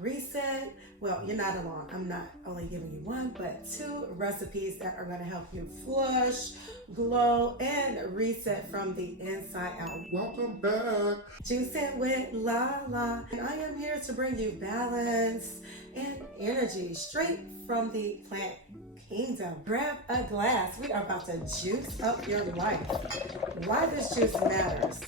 reset. Well, you're not alone. I'm not only giving you one, but two recipes that are going to help you flush, glow, and reset from the inside out. Welcome back. Juicing with LaLa. And I am here to bring you balance and energy straight from the plant kingdom. Grab a glass. We are about to juice up your life. Why this juice matters.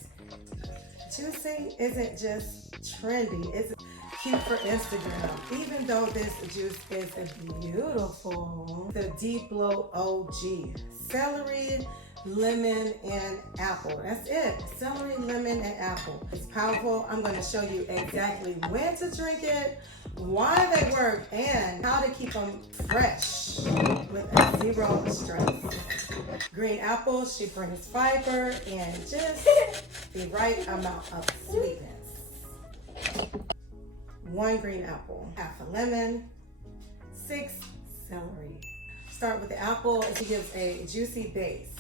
Juicing isn't just trendy. It's cute for Instagram. Even though this juice is beautiful. The Debloat OG. Celery, lemon, and apple. That's it. Celery, lemon, and apple. It's powerful. I'm going to show you exactly when to drink it, why they work, and how to keep them fresh with zero stress. Green apple, she brings fiber and just the right amount of sweetness. 1 green apple, half a lemon, 6 celery. Start with the apple. It gives a juicy base.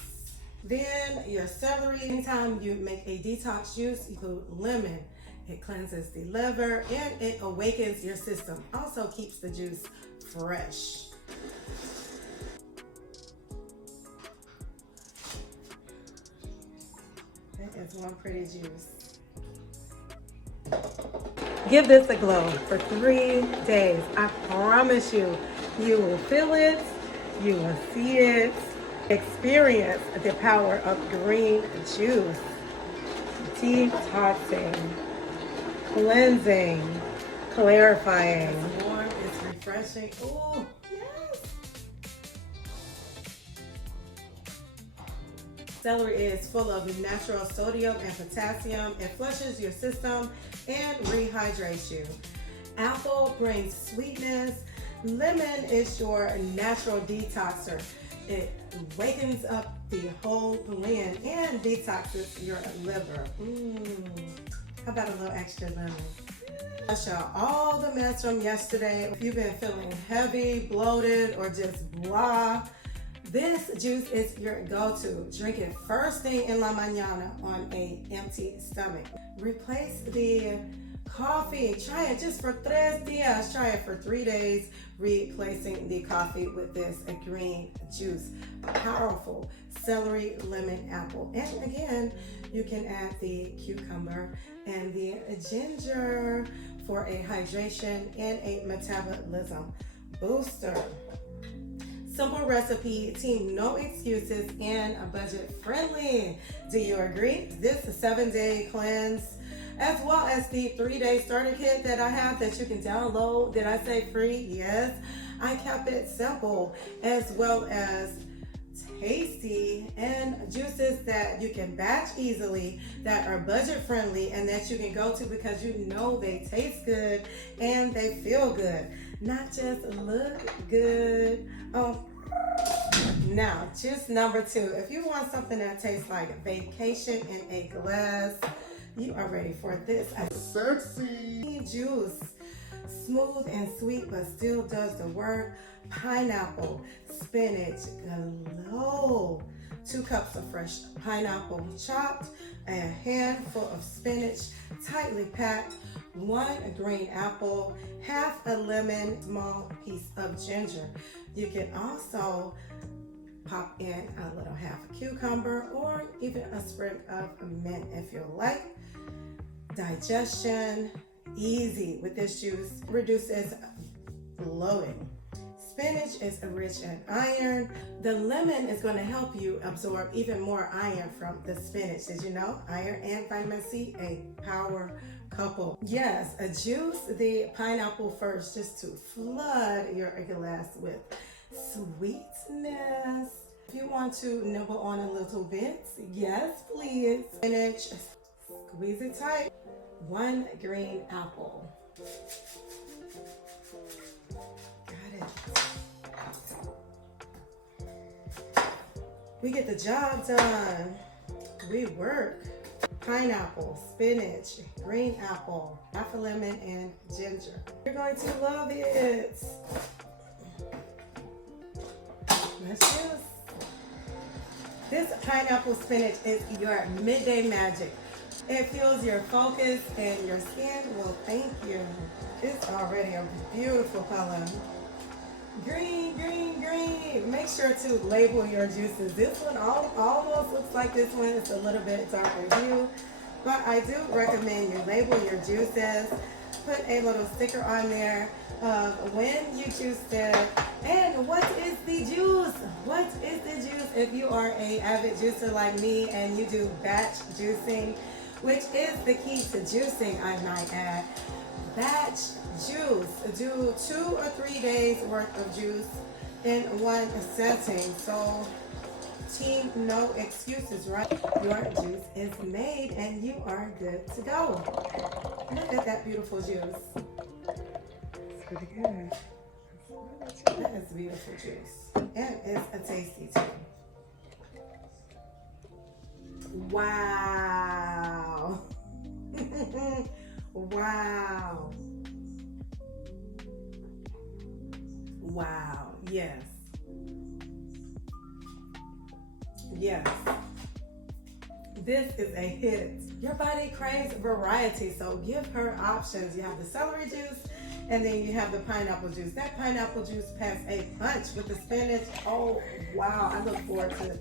Then your celery. Anytime you make a detox juice, you put lemon. It cleanses the liver and it awakens your system. Also keeps the juice fresh. That is one pretty juice. Give this a glow for 3 days. I promise you, you will feel it, you will see it, experience the power of green juice. Detoxing, cleansing, clarifying. It's warm, it's refreshing. Ooh, yes. Celery is full of natural sodium and potassium. It flushes your system and rehydrates you. Apple brings sweetness. Lemon is your natural detoxer. It wakens up the whole blend and detoxes your liver. How about a little extra lemon? I showed all the mess from yesterday. If you've been feeling heavy, bloated, or just blah, this juice is your go-to. Drink it first thing in la mañana on an empty stomach. Replace the coffee. Try it just for 3 días. Try it for 3 days, replacing the coffee with this green juice. Powerful celery, lemon, apple. And again, you can add the cucumber and the ginger for a hydration and a metabolism booster. Simple recipe, team, no excuses, and a budget friendly. Do you agree? This 7-day cleanse, as well as the 3-day starter kit that I have that you can download. Did I say free? Yes. I kept it simple, as well as tasty and juices that you can batch easily, that are budget friendly, and that you can go to because you know they taste good and they feel good, not just look good. Now, juice number 2. If you want something that tastes like vacation in a glass, you are ready for this. Sexy Juice. Smooth and sweet, but still does the work. Pineapple, spinach, glow. 2 cups of fresh pineapple chopped, a handful of spinach tightly packed, 1 green apple, half a lemon, small piece of ginger. You can also pop in a little half a cucumber or even a sprig of mint if you like. Digestion, easy with this juice. Reduces bloating. Spinach is rich in iron. The lemon is going to help you absorb even more iron from the spinach. Did you know? Iron and vitamin C, a power couple. Yes, a juice the pineapple first just to flood your glass with sweetness. If you want to nibble on a little bit, yes, please. Spinach, squeeze it tight. 1 green apple. Got it. We get the job done. We work. Pineapple, spinach, green apple, half a lemon, and ginger. You're going to love it. Let's juice. This pineapple spinach is your midday magic. It fuels your focus and your skin will thank you. It's already a beautiful color. Green, green, green. Make sure to label your juices. This one almost looks like this one. It's a little bit darker hue. But I do recommend you label your juices. Put a little sticker on there of when you juiced it and what is the juice. What is the juice? If you are a avid juicer like me and you do batch juicing, which is the key to juicing, I might add. Batch juice. Do 2 or 3 days worth of juice in one setting. So team, no excuses, right? Your juice is made and you are good to go. Look at that beautiful juice. It's pretty good. That is beautiful juice. And it's a tasty too. Wow. Wow. Wow. Yes. Yes. This is a hit. Your body craves variety, so give her options. You have the celery juice, and then you have the pineapple juice. That pineapple juice packs a punch with the spinach. Oh, wow. I look forward to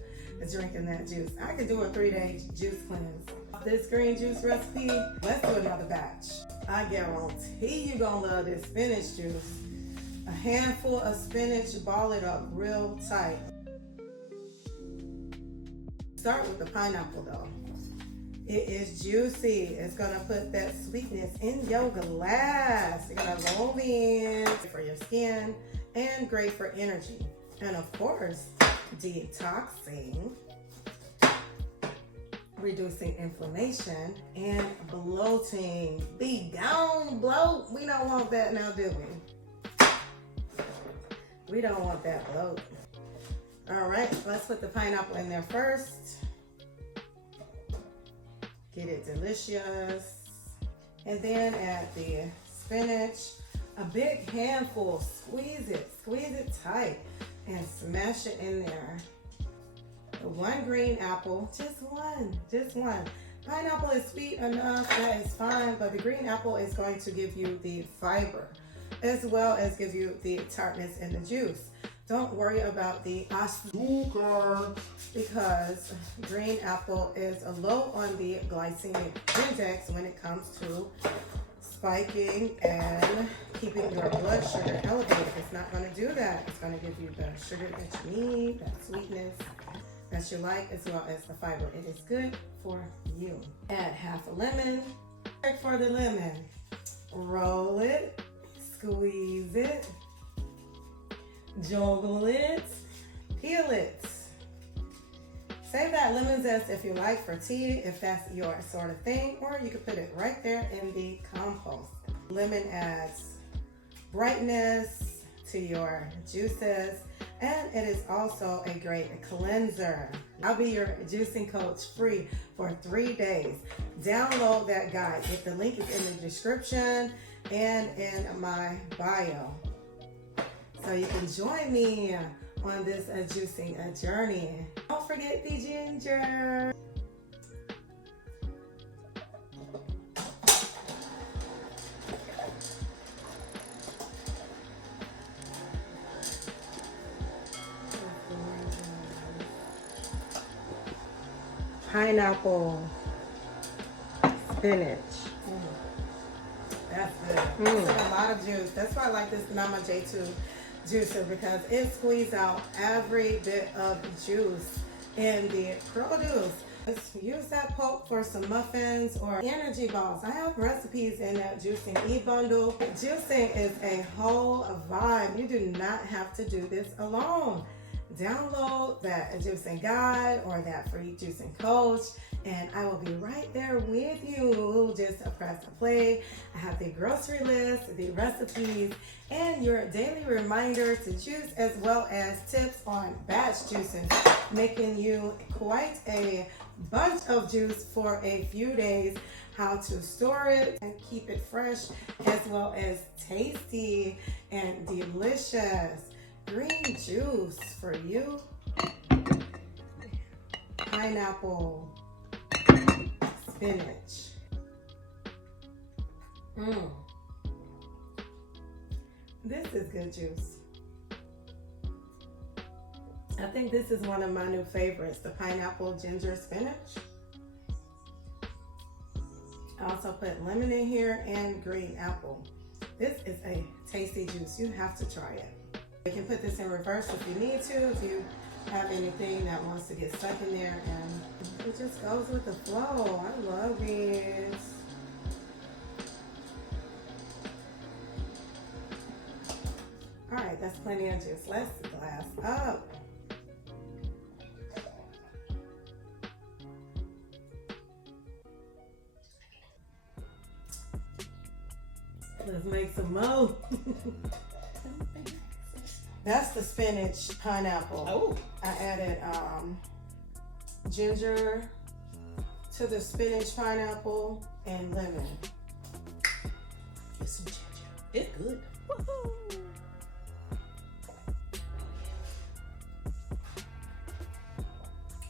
drinking that juice. I could do a 3-day juice cleanse. This green juice recipe, let's do another batch. I guarantee you're gonna love this spinach juice. A handful of spinach, ball it up real tight. Start with the pineapple though. It is juicy. It's gonna put that sweetness in your glass. You're gonna roll in for your skin and great for energy. And of course, detoxing, reducing inflammation, and bloating. Be gone, bloat. We don't want that now, do we? We don't want that bloat. All right, let's put the pineapple in there first. Get it delicious. And then add the spinach. A big handful, squeeze it tight, and smash it in there. The 1 green apple, just one. Pineapple is sweet enough, that is fine, but the green apple is going to give you the fiber, as well as give you the tartness in the juice. Don't worry about the sugar, because green apple is low on the glycemic index when it comes to spiking and keeping your blood sugar elevated. It's not going to do that. It's going to give you the sugar that you need, that sweetness that you like, as well as the fiber. It is good for you. Add half a lemon. Check for the lemon. Roll it, squeeze it, joggle it, peel it. Save that lemon zest if you like for tea, if that's your sort of thing, or you could put it right there in the compost. Lemon adds brightness to your juices, and it is also a great cleanser. I'll be your juicing coach free for 3 days. Download that guide. The link is in the description and in my bio. So you can join me on this juicing journey. Don't forget the ginger. Pineapple, spinach. That's good. It's a lot of juice. That's why I like this Mama J2 juicer, because it squeezes out every bit of juice in the produce. Let's use that pulp for some muffins or energy balls. I have recipes in that juicing e-bundle. Juicing is a whole vibe. You do not have to do this alone. Download that juicing guide or that free juicing coach, and I will be right there with you. Just press play. I have the grocery list, the recipes, and your daily reminder to juice, as well as tips on batch juicing, making you quite a bunch of juice for a few days, how to store it and keep it fresh, as well as tasty and delicious. Green juice for you. Pineapple, spinach. This is good juice. I think this is one of my new favorites, the pineapple ginger spinach. I also put lemon in here and green apple. This is a tasty juice. You have to try it. You can put this in reverse if you need to, if you have anything that wants to get stuck in there, and it just goes with the flow. I love it. All right, that's plenty of juice. Let's glass up. Let's make some more. That's the spinach pineapple. Oh. I added ginger to the spinach pineapple and lemon. Get some ginger. It's good. Woohoo.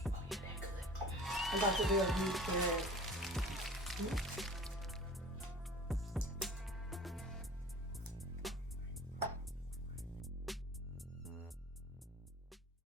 Oh, yeah, that good. I'm about to do a beef bread.